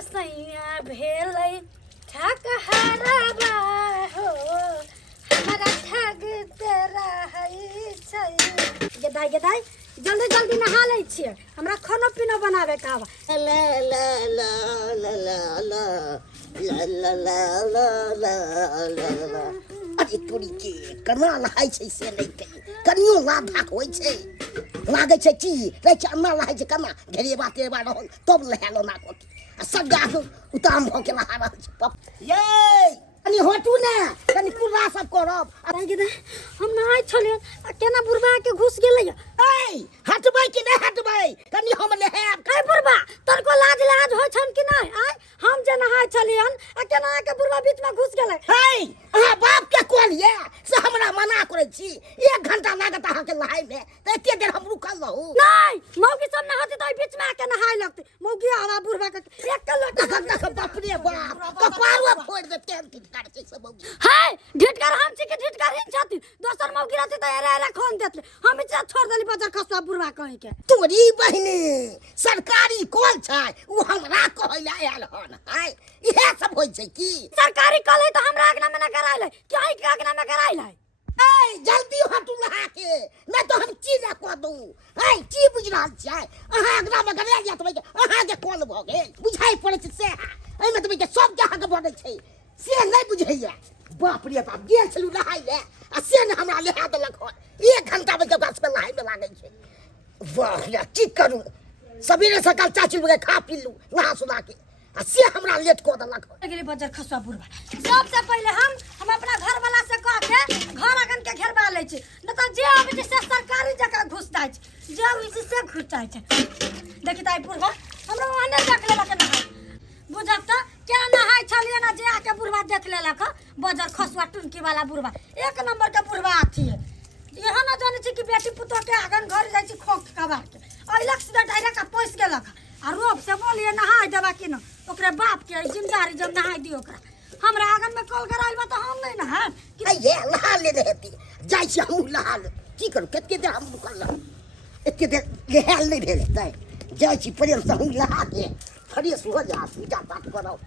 सैया भेलै ठकहरबा हो हमरा ठगते रहै छै। गेदाई गेदाई जल्दी जल्दी नहा लै छियै, हमरा खाना पीना बनावे के आवा। ला ला ला ला ला ला ला ला ला ला ला ला ला। अरे तोरी के कना नहाय छै से नहीं कही, कनियो लाभाक होइ छै, लागे छै की रे चन्ना नहाय छै कना घेरेबा तेरबा रहल तब नहालो ना को आ सगा उताम भ के नहा रहल छै। पप ये कनी हटू ने, कनी पूरा सब करब। अरे गेदाई हम नहाय छलियै आ केना बुढ़बा के घुस गेलै। ए हटबै कि नहीं हटबै, कनी हम नहाब। कई बुढ़बा तनको लाज लाज होइ छन कि नहीं? आय हम जे नहाय छलियन आ केना के बुढ़बा बीच में घुस गेलै। हे अहाँ बाप के कहलिए से हमरा मना करै छी, 1 घंटा लागत अहाँ के नहाय में, त एते देर हम रुकल रहू। नहीं मौगी सब नहाती तो बीच में आके नहाय लगते। मौगी आवा बुढ़बा के एक के लोटा तक बाप रे बाप कपारवा फोड़ दे तेल की काट छै सब मौगी। हाय ढिटकर हम छी के ढिटकर हिन छथि, दोसर मौगी रहती त एरा एरा खोन देतले। हम इतना छोड़ देली बजर खसवा बुढ़बा कहि के। तोरी बहिनी सरकारी कॉल छै उ हमरा कहैला आयल हन। हाय इहे सब होइ छै की सरकारी कॉल है तो हमरा आगना में न कराइले, क्या है के आगना में कराइले। ए जल्दी हटू नहा के नहीं तो हम ची ना क दू। हे की बुझ रहल छै अहाँ अगना में गरा जात भाई अहाँ के कॉल भ गेल बुझाई पड़े छै से ए में त सब के अहाँ के बनै छै से नहीं बुझैया। बाप रे बाप गेल छलू नहाय ले आ से ने हमरा लेहा देलक हन, 1 घंटा में गाछ में नहाय में लागे छै। वाह रे की करू, सवेरे सकाल चाची बगे खा पी लू नहा सुना के आ से हमरा लेट क देलक हन। गेली बजर खसवा बुढ़बा। सबसे पहले हम अपना घर वाला से कह के घर आंगन के घेरवा ले छी, न त जे आबै छै से सरकारी जगह घुस जाय छै, जे आबै छै से घुस जाय छै। देखि ताई बुढ़बा हमरा ओहने देख लेलक नहाय, बुझब त क्या नहाय छलिए ना जे आके बुढ़बा देख लेलक बजर खसवा टुनकी वाला बुढ़बा। 1 नंबर के बुढ़बा अथी है। यहाँ न जाने छी कि बेटी पुतोह के आंगन घर जाय छी खोक कबार के अइलक सीधा डायरेक्ट पैस गेलक आ रोब से बोलिए नहाय देबा कि न ओकरे बाप के जिम्मेदारी जब नहाय दियो ओकरा। हमरा आंगन में कॉल कराइल बा त हम नहीं नहाय कि ये नहा ले रहती जाय छी हम नहा ले की करू कते देर हम रुकल रह एते देर लेहल नहीं भेल तै जाय छी प्रेम से हम नहा के फ्रेश हो जा पूजा पाठ करो।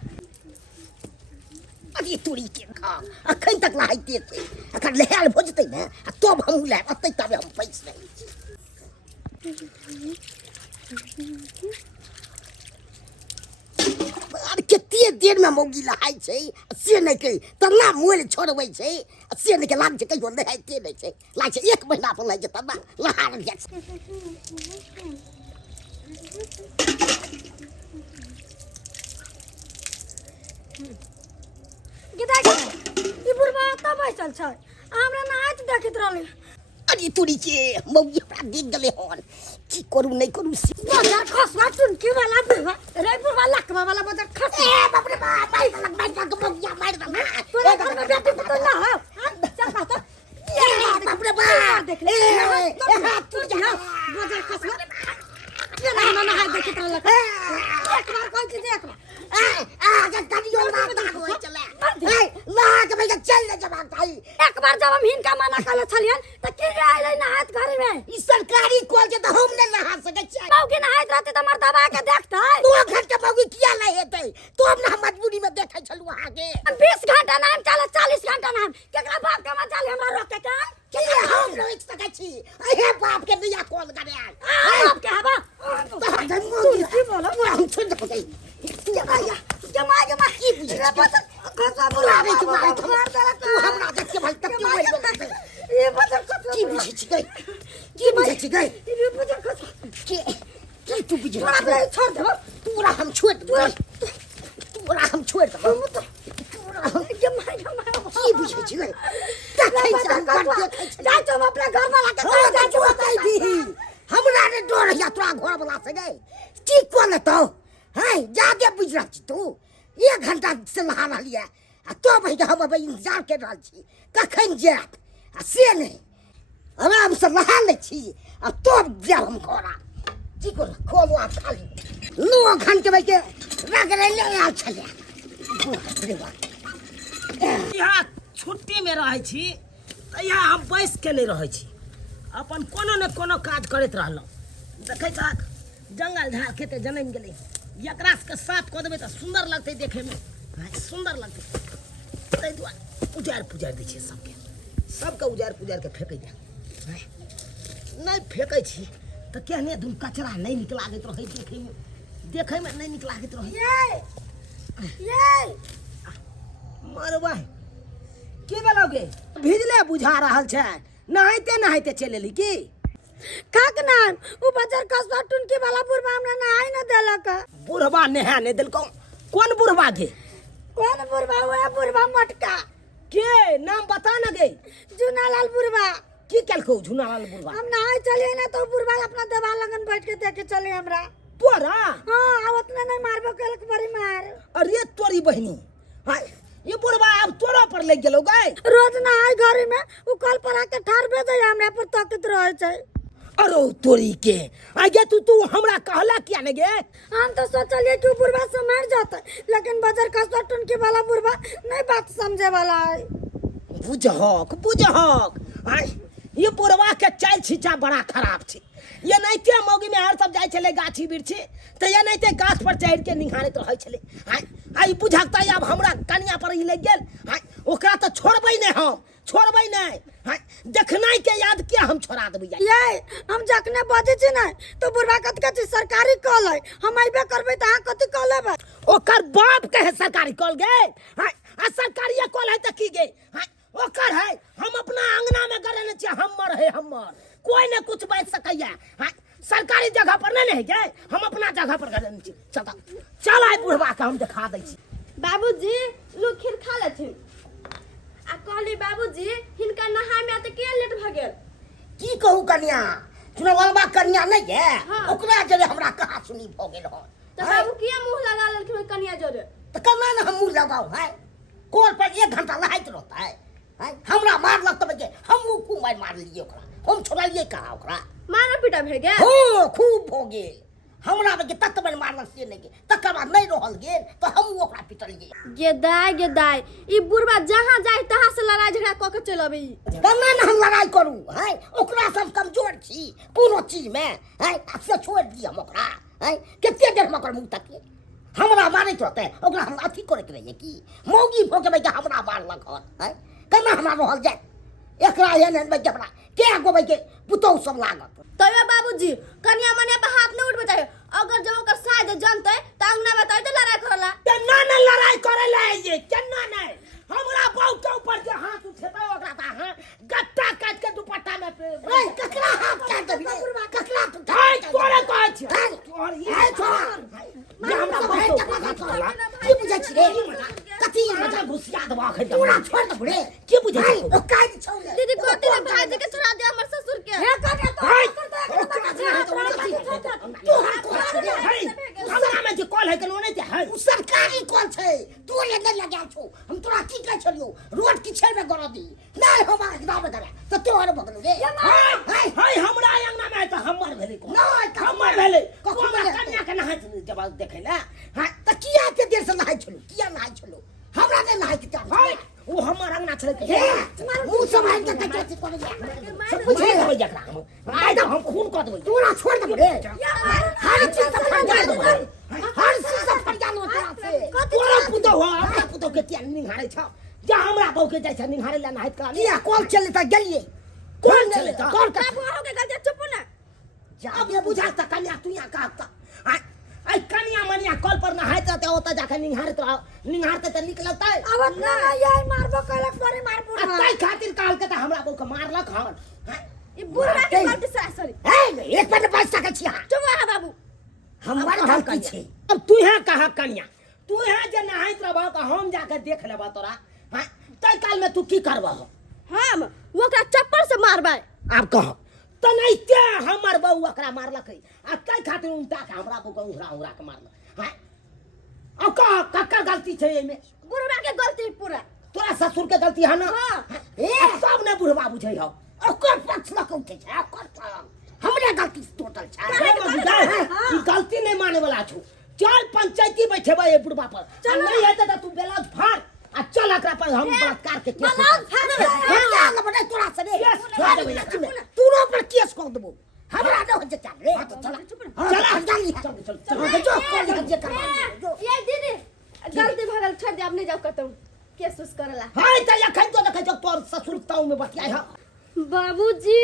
अरे तोरी के खा अखन तक नहाइते थे अखन लेहल हो जतै ने तब हम ले अतै तबे हम पैस नहीं। अरे कते देर में मौगी नहाय छै से नहीं कही तना मोल छोड़बै छै से नहीं के लाग छै कहियो नहाइते नहीं छै लाग छै 1 महीना पर लाग तना नहा जाइ छै। गेदाई ई बुढ़बा त बैसल छै हमरा नहायत देखैत रहली। अरे तोरी के मौगी हमरा देख गेले हन की करू नहीं करू से बजर खसवा टुनकी वाला बुढ़बा रे बुढ़बा लकवा वाला बजर खस। ए बाप रे बाप मार दलक मार दलक मौगिया मार दलक तोरा घर में बेटी पुतोह ना हो चल बात ए बाप रे बाप देख ले हाथ टूट जा बजर खसवा ये ना नहाय देखैत रहलक। एक बार कोई चीज देख जब कनियो ना हो चले ए नहा के भाई चल ले जब भाई एक बार जब हम हिनका मना कले छलियन त के आइलै नहात घर में। ई सरकारी कॉल के तो हम नहीं नहा सके छै। मौगी नहाइत रहते त मर्दबा के देखतै 2 घंटा मौगी किया नहीं हेतै तो हम ना मजबूरी में देखै छलु आगे 20 घंटा नाम चले 40 घंटा नाम केकरा बाप के मजा ले हमरा रोके के कि हम रोक सकै छी अहे बाप के बिया कॉल करे बाप के हवा तू की बोलो हम छोड़ दे या जमा जमा की बुझे रे बजर खसवा बुलावे के मार मार देलक तू हमरा देख के भाई तक की ये बजर खसवा की बुझे छी गई की बुझे छी गई ये बजर खसवा की तू बुझे हमरा छोड़ दे पूरा हम छोड़ दे पूरा हम छोड़ दे हम तो पूरा जमा जमा की बुझे छी गई देखै छी हम देखै छी जा तुम अपना घर वाला के जा तू बताई दी हमरा ने डर या तोरा घर वाला से गई की कोन तो है जादे बुझ रह छी तू 1 घंटा से नहा लिया आ तो भाई हम अब इंतजार कर रहल छी कखन जात आ से नहीं आराम से नहा ले छी आ तब जाब हम घर की कर खोलो आ खाली 9 घंटे में के रग ले आ चले रे बाप यहाँ छुट्टी में रहे छी त यहाँ हम बैस के नहीं रहे छी अपन कोनो न कोनो काज करैत रहलहुँ। देखै छहक जंगल झाड़ खेते जनम गेलै एकरा के साफ कऽ देबै तऽ सुंदर लगतै देखे में। हां सुंदर लगतै। तै दुआरे उजाड़ दै छियै सबके उजाड़ के फेकै दे। नहीं फेकै छी तऽ केहने धुन कचरा नहीं नीक लागैत रहै देखे में नहीं नीक लागैत रहै। ये मरबा की बोलोगे भिजले बुझा रहल छै नहाइते चल एली की काक नाम उ बजर कसबा टुनकी वाला बुढ़वा हमरा नहाय न देलक। बुढ़वा नहा नहीं दिलको कौन बुढ़वा गे कौन बुढ़वा हुआ बुढ़वा मटका के नाम बता न गे जुनालाल बुढ़वा की केलको झुनालाल बुढ़वा हम नहाय चलिए ना तो बुढ़वा अपना देवाल लगन बैठ के देखे चले हमरा तोरा हां आ उतना नहीं मारबो केलक बड़ी मार। अरे तोरी बहनी हाय ये बुढ़वा अब तोरा पर लग गेलो गे रोज नहाय घरे में उ कल पर आके ठार भेजे हमरा पर तकत रहे छै। अरे तोरी के आगे तू हमरा कहला क्या ने गे हम तो सोचलिए कि बुढ़वा से मर जाता लेकिन बजर कसबा टुनकी वाला बुढ़वा नहीं बात समझे वाला है। बुझहक हाय ये बुढ़वा के चाल छिचा बड़ा खराब छी। ये नैते मौगी में हर सब जाय छले गाछी बिरछी त ये नैते गाछ पर चढ़ के निहारत रहै छले। हाय आई बुझकता अब हमरा कन्या पर ही लग गेल। हाय ओकरा त छोड़बै नहीं हाय देखनाइ के याद के हम छोड़ा देबै ये हम जखने बजे छी नहीं तो बुढ़वा कत सरकारी कॉल है हम आइबे करबै त हां कथि कॉल है ओकर बाप के है सरकारी कॉल गे हाय आ सरकारी कॉल है त की गे हाय ओकर है हम अपना अंगना में गरने छी हमर कोई ने कुछ बात सकैया हाय सरकारी जगह पर नहीं है गे हम अपना जगह पर गरने छी। चल आइ बुढ़वा के हम दिखा दै छी। बाबूजी लोग खीर खा लेथिन आ कहली बाबूजी हिनका नहाय में त के लेट भ गेल की कहू कन्या चुनवलबा कन्या नहीं है हाँ। ओकरा जरे हमरा कहा सुनी भ गेल हो त बाबू किया मुंह लगा लेलखिन कन्या जोरे तो कन्ना ना हम मुंह लगाओ है कोल पर 1 घंटा लहाइत रहता है हमरा मारलक तब के हम मुंह मार लिए ओकरा हम छोड़ाइए कहा ओकरा मारा पीटा भे गेल हो खूब हो गेल हमरा के तत्व मारलक से नहीं के तकर बाद नहीं रहल गेल तो हम ओकरा पिटलिए। गेदाय ई बुढ़वा जहां जाय तहां से लड़ाई झगड़ा क के चल आबे कन्ना ना हम लड़ाई करू है ओकरा से हम कमजोर छी कोनो चीज में है से छोड़ दी हम ओकरा है केते देर में ओकर मुंह तकिए हमरा मारैत रहते ओकरा हम अथी करे के रहिए की मौगी भोके के हमरा मारलक है कन्ना हमरा रहल जाय एकरा एहन में के के गोबै के पुतौ सब लागत तबे बाबूजी कन्या मने पे हाथ न उठबे चाहिए अगर जब ओकर शायद जानते त अंगना में त लड़ाई करला केना न लड़ाई करे ले ये केना नहीं हमरा बहु के ऊपर जे हाथ उठेबै ओकरा त हां गट्टा काट के दुपट्टा में ए ककरा हाथ काट देबी ककरा तू हाय तोरे कहै छी तोर ये छोड़ हमरा बहुत करला की बुझै छी रे कथी मजा घुसिया दबा खै पूरा छोड़ दे बुढ़े की बुझै छी ओ काज छौ दीदी कोती ने भाई के छोड़ा दे हमर ससुर के हे काका तो हाय तू हाय हमरा में जे कॉल है कनो नहीं है उ सरकारी कॉल छै तू ये नहीं लगा छौ हम तोरा की कह छलियो रोड की छे में कर दी नहीं हमार गांव में करे तो तोहर बगल गे हाय हमरा अंगना में त हमर भेलै को नहीं हमर भेलै कखन कन्या के नहाय जवाब देखै ले हां त किया के देर से नहाय छलो किया नहाय छलो हमरा नहीं नहाय के चाह हाय वो हमर अंगना छलै हे मुंह संभाल के कह कर सब बुझे देबै जकरा हम आइ त हम खून क देबै तोरा छोड़ दे रे हर चीज से फरियाद हो हर चीज से फरियाद हो तोरा से तोरा पुतो हो हमरा पुतो के तिया निहारै छ जा हमरा बहू के जाय छ निहारै ला नहाय करा किया कॉल चले त गेलिए कौन चले त कॉल कर बाबू हो के गलती चुप ना अब ये बुझा त कन्या तू यहाँ कहता आई कन्या मनिया कॉल पर नहाइत रहते ओता जाके निहारते त निकलता है अब ना ये मारबो केलक बड़ी मार बुढ़वा कई खातिर कहल के त हमरा बहू के मारलक हन ई बुढ़वा के गलती से सॉरी ए एक बार बच सके छी चुप रह बाबू हमार गलती छै अब तू यहाँ कहा कन्या तू यहाँ जे नहाइत रहबा त हम जाके देख लेबा तोरा हां तई काल में तू की करबा हम ओकरा चप्पल से मारबै आप कह त नहीं ते हमर बहू ओकरा मारलक आ कई खातिर उनटा के हमरा बहू के उहरा के मारलक हां अब कह कक्कर गलती छै एमे बुढ़वा के गलती पूरा तोरा ससुर के गलती है ना हां ए सब ने बुढ़वा बुझै हो ओकर पक्ष लक उठे छै ओकर हमरे गलती टोटल छै ई गलती नहीं माने वाला छु चल पंचायती बैठेबा ए बुढ़वा पर नहीं हेते त तू बेलाज फाड़ आ चल एकरा पर हम बलात्कार के केस हमरा लग बड़े तोरा से रे तोरा पर केस कर देबो हमरा न हो चल रे हाँ, तो चला। चल हम जाली चल चल चल चल जो कॉल जे कर जो ये दीदी गलती भगल छोड़ दे, अब नहीं जाओ कहता हूँ केस उस करला। हाय त या खै तो देखै तोर ससुर ताऊ में बतियाय ह बाबूजी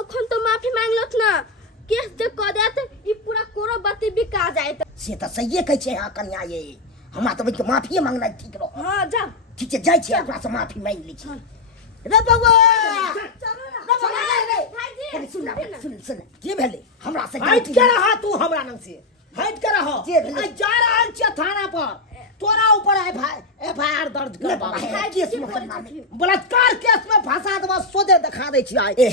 अखन तो माफी मांग लो ना, केस जे क देत ई पूरा कोरो बत्ती बिका जाए। से त सहिए कहै छै हा कन्या ये हमरा त के माफी मांगना ठीक रहो हाँ जाओ। ठीक छै जाय छै ओकरा से माफी मांग लै छी रे बउआ चलो ना रे बउआ रे भाईजी अरे सुन सुन की भेलै हमरा से हट के रहा तू हमरा नंग से हट के रह जे भेलै। आ जा रहल छ थाना पर तोरा ऊपर एफआईआर दर्ज ले करबा बाबा केस मुकदमा में बलात्कार केस में फंसा देबा सोदे दिखा दै छी आइ ए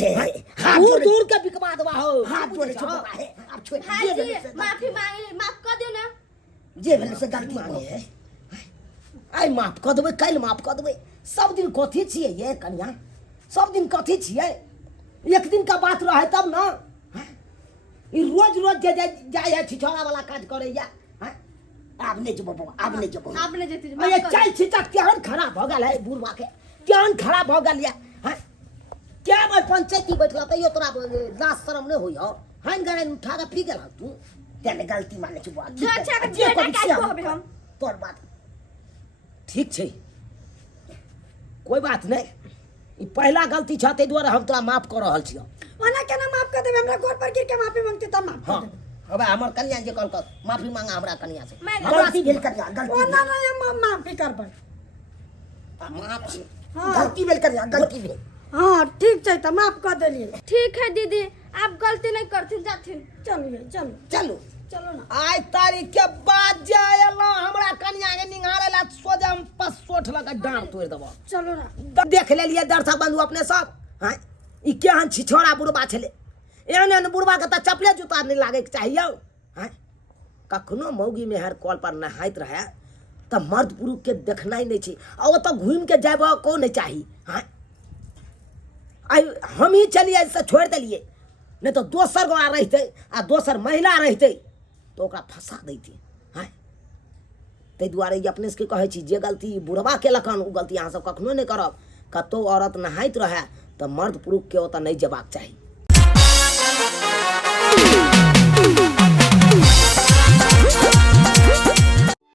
हाथ दूर जोड़े दूर के बिकवा देबा हो हाथ जोड़े छै बाबा हे अब छोड़ जे भाईजी भेलै से माफी मांगे, माफ कर दो ना। जे भेलै से गलती मांगे मांगे आइ माफ कऽ देबै काल्हि माफ कऽ देबै सब दिन कथी छियै ये कन्या सब दिन कथी छियै एक दिन का बात रहे तब ना हैं? ई रोज रोज जे जाय है छिछोरा वाला काज करैया हैं? आब नहीं जबो बाबा आब नहीं जबो आपने जे चीज आ ये चल छिचक केहन खराब भऽ गेल है बुढ़वा के केहन खराब भऽ गेल या हैं? क्या मैं पंचायती बैठला तैयो तोरा लाज शरम नहीं होई हो हन गरे उठा के पी गेल तू तेने गलती माने छै बुआ जो अच्छा के जे करी का से कहबे हम। तोर बात ठीक छै कोई बात नहीं ई पहला गलती छ तै दुआरे हम तोरा माफ कर रहल छियौ ओना केना माफ कर देबे, हमरा गोड़ पर गिर के माफी मांगते तब माफ कर हाँ देबे। अब हमर कन्या जे कहल माफी मांगा हमरा कन्या से मैं गलती भेल करिया गलती ओना नहीं हम माफी करबै। माफ हाँ गलती भेल करिया गलती भेल हाँ ठीक छै त माफ कर देलिए। ठीक है दीदी, आप गलती नहीं करथिन जाथिन। चलिए चलो चलू चलो ना। आइ तारीख के बाद जायला हमरा कन्या के निहारे ला सोजम पसोठ लगा डांड तोड़ देबो चलो ना। देख लेलिए दर्शक बंधु अपने सब हैं ई केहन छिछोरा बुढ़बा छले एहन एहन बुढ़बा के त चपले जूता नहीं लागे के चाहिए हैं कखनो मौगी में हर कॉल पर नहाइत रहे त मर्द पुरुष के देखनाइ नहीं छी आ ओ त घूम के जाबो को नहीं चाही हैं आई हम ही चलिए से छोड़ देलिए नहीं तो दोसर गोरा रहते आ दोसर महिला रहते तो ओकरा फंसा दैती हैं ताहि दुआरे ई अपने सबके कहै छी जे गलती बुढ़बा केलकन ओ गलती अहाँ सब कखनो नहीं करब कतौ औरत नहाइत रहे तऽ मर्द पुरुष के ओतऽ नहीं जेबाक चाही।